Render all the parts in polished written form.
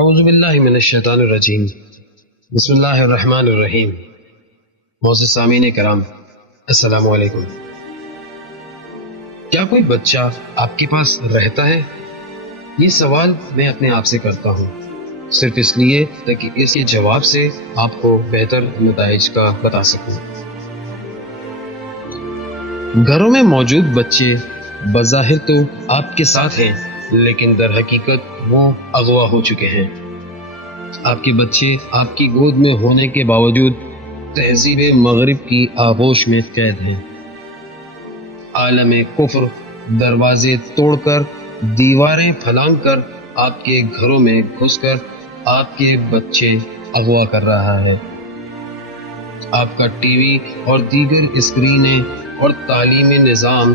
اعوذ باللہ من الشیطان الرجیم بسم اللہ الرحمن الرحیم۔ معزز سامعین کرام، السلام علیکم۔ کیا کوئی بچہ آپ کے پاس رہتا ہے؟ یہ سوال میں اپنے آپ سے کرتا ہوں، صرف اس لیے تاکہ اس کے جواب سے آپ کو بہتر نتائج کا بتا سکوں۔ گھروں میں موجود بچے بظاہر تو آپ کے ساتھ ہیں، لیکن در حقیقت وہ اغوا ہو چکے ہیں۔ آپ کے بچے آپ کی گود میں ہونے کے باوجود تہذیب مغرب کی آغوش میں قید ہیں۔ عالم کفر دروازے توڑ کر، دیواریں پھلانگ کر، آپ کے گھروں میں گھس کر آپ کے بچے اغوا کر رہا ہے۔ آپ کا ٹی وی اور دیگر اسکرینیں اور تعلیمی نظام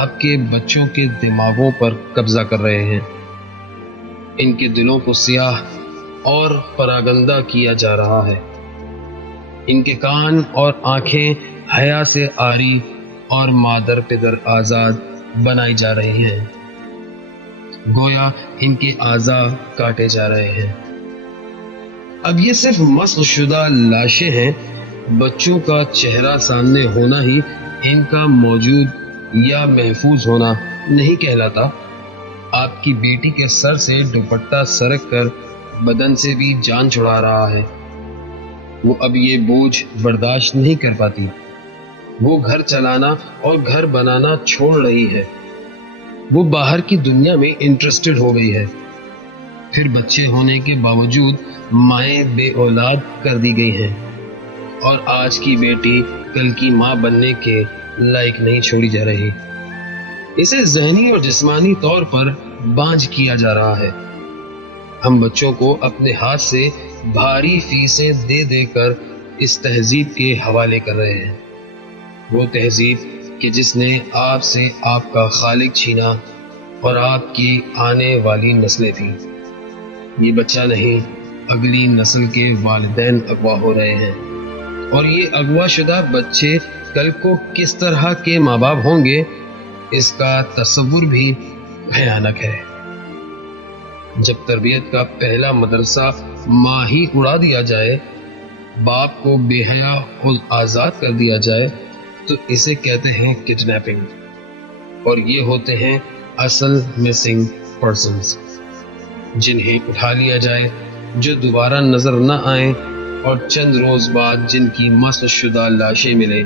آپ کے بچوں کے دماغوں پر قبضہ کر رہے ہیں۔ ان کے دلوں کو سیاہ اور پراگندہ کیا جا رہا ہے۔ ان کے کان اور آنکھیں حیا سے عاری اور مادر پدر آزاد بنائی جا رہی ہیں، گویا ان کے اعضاء کاٹے جا رہے ہیں۔ اب یہ صرف مسخ شدہ لاشیں ہیں۔ بچوں کا چہرہ سامنے ہونا ہی ان کا موجود یا محفوظ ہونا نہیں کہلاتا۔ آپ کی بیٹی کے سر سے دوپٹہ سرک کر بدن سے بھی جان چھڑا رہا ہے۔ وہ اب یہ بوجھ برداشت نہیں کر پاتی۔ وہ گھر چلانا اور گھر بنانا چھوڑ رہی ہے۔ وہ باہر کی دنیا میں انٹرسٹڈ ہو گئی ہے۔ پھر بچے ہونے کے باوجود مائیں بے اولاد کر دی گئی ہیں، اور آج کی بیٹی کل کی ماں بننے کے لائق نہیں چھوڑی جا رہی۔ اسے ذہنی اور جسمانی طور پر بانجھ کیا جا رہا ہے۔ ہم بچوں کو اپنے ہاتھ سے بھاری فیسیں دے دے کر اس تہذیب کے حوالے کر رہے ہیں، وہ تہذیب کہ جس نے آپ سے آپ کا خالق چھینا اور آپ کی آنے والی نسلیں تھیں۔ یہ بچہ نہیں، اگلی نسل کے والدین اغوا ہو رہے ہیں، اور یہ اغوا شدہ بچے کل کو کس طرح کے ماں باپ ہوں گے، اس کا تصور بھی بھیانک ہے۔ جب تربیت کا پہلا مدرسہ ماں ہی اڑا دیا جائے، باپ کو بے حیا اور آزاد کر دیا جائے، تو اسے کہتے ہیں کڈنیپنگ، اور یہ ہوتے ہیں اصل مسنگ پرسنز، جنہیں اٹھا لیا جائے، جو دوبارہ نظر نہ آئیں، اور چند روز بعد جن کی مسخ شدہ لاشیں ملیں۔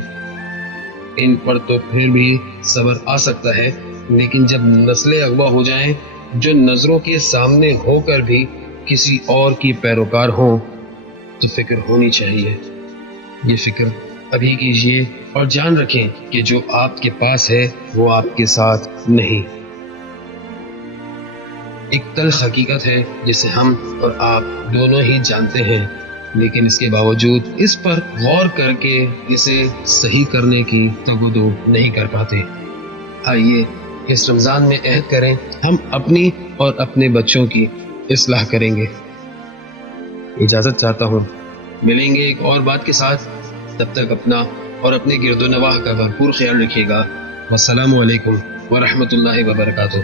ان پر تو پھر بھی صبر آ سکتا ہے، لیکن جب نسلیں اغوا ہو جائیں جو نظروں کے سامنے ہو کر بھی کسی اور کی پیروکار ہوں، تو فکر ہونی چاہیے۔ یہ فکر ابھی کیجیے اور جان رکھیں کہ جو آپ کے پاس ہے وہ آپ کے ساتھ نہیں۔ ایک تلخ حقیقت ہے جسے ہم اور آپ دونوں ہی جانتے ہیں، لیکن اس کے باوجود اس پر غور کر کے اسے صحیح کرنے کی تگودو نہیں کر پاتے۔ آئیے اس رمضان میں عہد کریں، ہم اپنی اور اپنے بچوں کی اصلاح کریں گے۔ اجازت چاہتا ہوں، ملیں گے ایک اور بات کے ساتھ۔ تب تک اپنا اور اپنے گرد و نواح کا بھرپور خیال رکھیے گا۔ والسلام علیکم ورحمۃ اللہ وبرکاتہ۔